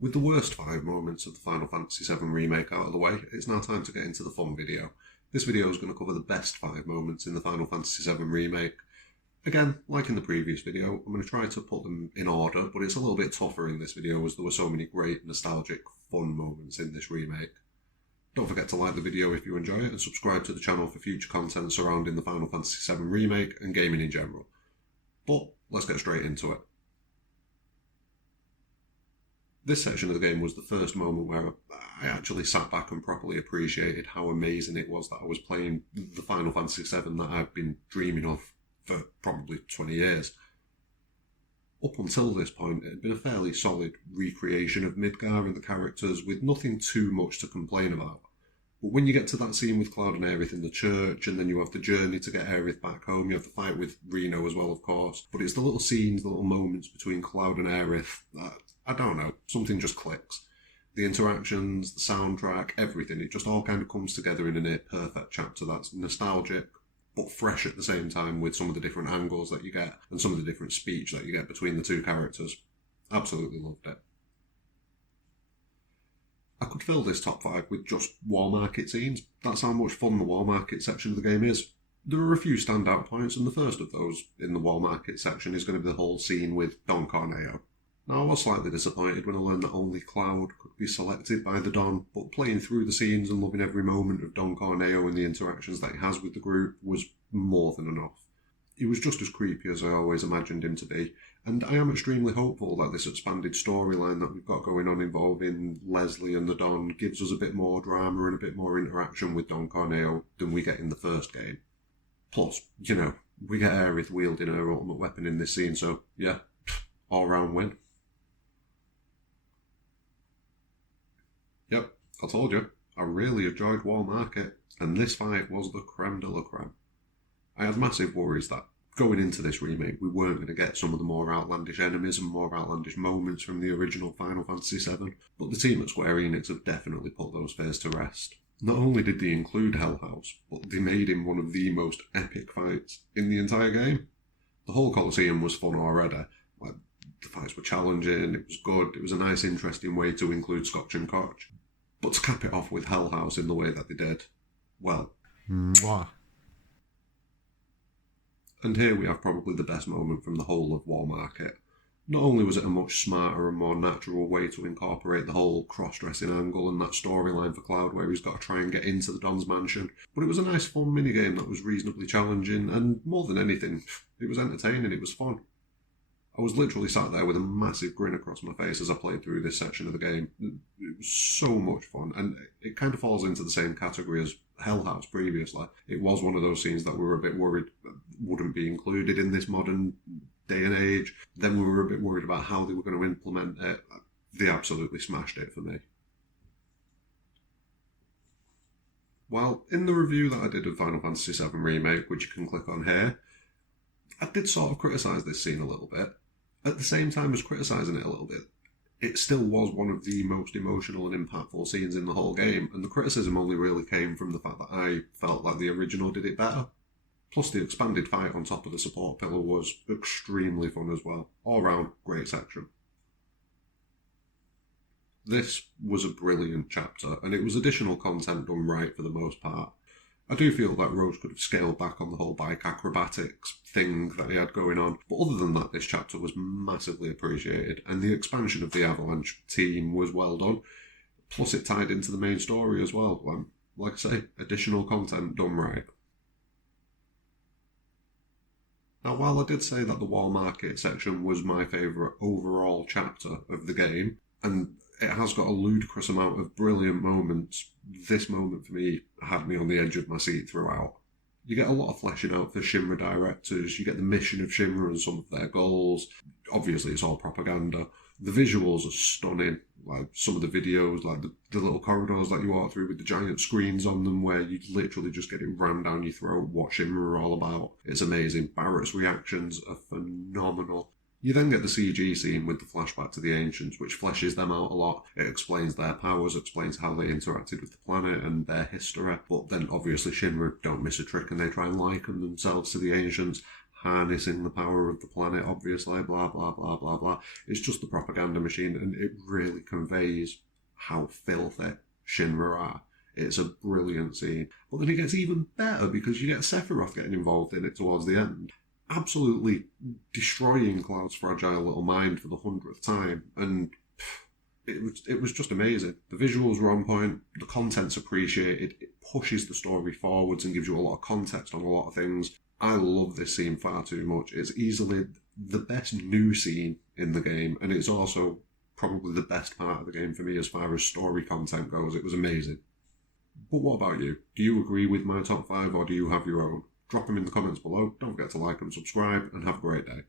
With the worst 5 moments of the Final Fantasy VII Remake out of the way, it's now time to get into the fun video. This video is going to cover the best 5 moments in the Final Fantasy VII Remake. Again, like in the previous video, I'm going to try to put them in order, but it's a little bit tougher in this video as there were so many great, nostalgic, fun moments in this remake. Don't forget to like the video if you enjoy it and subscribe to the channel for future content surrounding the Final Fantasy VII Remake and gaming in general. But let's get straight into it. This section of the game was the first moment where I actually sat back and properly appreciated how amazing it was that I was playing the Final Fantasy VII that I've been dreaming of for probably 20 years. Up until this point, it had been a fairly solid recreation of Midgar and the characters with nothing too much to complain about. But when you get to that scene with Cloud and Aerith in the church, and then you have the journey to get Aerith back home, you have the fight with Reno as well, of course, but it's the little scenes, the little moments between Cloud and Aerith that, I don't know, something just clicks. The interactions, the soundtrack, everything, it just all kind of comes together in a near perfect chapter that's nostalgic, but fresh at the same time with some of the different angles that you get and some of the different speech that you get between the two characters. Absolutely loved it. I could fill this top 5 with just War Market scenes. That's how much fun the War Market section of the game is. There are a few standout points, and the first of those in the War Market section is going to be the whole scene with Don Corneo. Now, I was slightly disappointed when I learned that only Cloud could be selected by the Don, but playing through the scenes and loving every moment of Don Corneo and the interactions that he has with the group was more than enough. He was just as creepy as I always imagined him to be, and I am extremely hopeful that this expanded storyline that we've got going on involving Leslie and the Don gives us a bit more drama and a bit more interaction with Don Corneo than we get in the first game. Plus, you know, we get Aerith wielding her ultimate weapon in this scene, so yeah, all round win. Yep, I told you, I really enjoyed War Market, and this fight was the creme de la creme. I had massive worries that going into this remake we weren't going to get some of the more outlandish enemies and more outlandish moments from the original Final Fantasy VII, but the team at Square Enix have definitely put those fears to rest. Not only did they include Hell House, but they made him one of the most epic fights in the entire game. The whole Colosseum was fun already. The fights were challenging, it was good, it was a nice interesting way to include Scotch and Koch. But to cap it off with Hell House in the way that they did, well... Mwah. And here we have probably the best moment from the whole of War Market. Not only was it a much smarter and more natural way to incorporate the whole cross-dressing angle and that storyline for Cloud where he's got to try and get into the Don's mansion, but it was a nice fun minigame that was reasonably challenging, and more than anything, it was entertaining, it was fun. I was literally sat there with a massive grin across my face as I played through this section of the game. It was so much fun, and it kind of falls into the same category as Hell House previously. It was one of those scenes that we were a bit worried wouldn't be included in this modern day and age. Then we were a bit worried about how they were going to implement it. They absolutely smashed it for me. Well, in the review that I did of Final Fantasy VII Remake, which you can click on here, I did sort of criticise this scene a little bit. At the same time as criticising it a little bit, it still was one of the most emotional and impactful scenes in the whole game, and the criticism only really came from the fact that I felt like the original did it better. Plus, the expanded fight on top of the support pillar was extremely fun as well. All round, great section. This was a brilliant chapter, and it was additional content done right for the most part. I do feel that Rose could have scaled back on the whole bike acrobatics thing that he had going on, but other than that, this chapter was massively appreciated, and the expansion of the Avalanche team was well done. Plus, it tied into the main story as well. Like I say, additional content done right. Now, while I did say that the War Market section was my favourite overall chapter of the game, and it has got a ludicrous amount of brilliant moments, this moment for me had me on the edge of my seat throughout. You get a lot of fleshing out for Shinra directors, you get the mission of Shinra and some of their goals. Obviously it's all propaganda. The visuals are stunning, like some of the videos, like the little corridors that you walk through with the giant screens on them where you literally just get it rammed down your throat what Shinra are all about. It's amazing. Barrett's reactions are phenomenal. You then get the CG scene with the flashback to the Ancients, which fleshes them out a lot. It explains their powers, explains how they interacted with the planet and their history. But then obviously Shinra don't miss a trick and they try and liken themselves to the Ancients. harnessing the power of the planet, obviously, blah, blah, blah, blah, blah. It's just the propaganda machine, and it really conveys how filthy Shinra are. It's a brilliant scene. But then it gets even better because you get Sephiroth getting involved in it towards the end, absolutely destroying Cloud's fragile little mind for the 100th time. And it was just amazing. The visuals were on point, the content's appreciated, it pushes the story forwards and gives you a lot of context on a lot of things. I love this scene far too much. It's easily the best new scene in the game, and it's also probably the best part of the game for me as far as story content goes. It was amazing. But what about you? Do you agree with my top 5, or do you have your own? Drop them in the comments below. Don't forget to like and subscribe, and have a great day.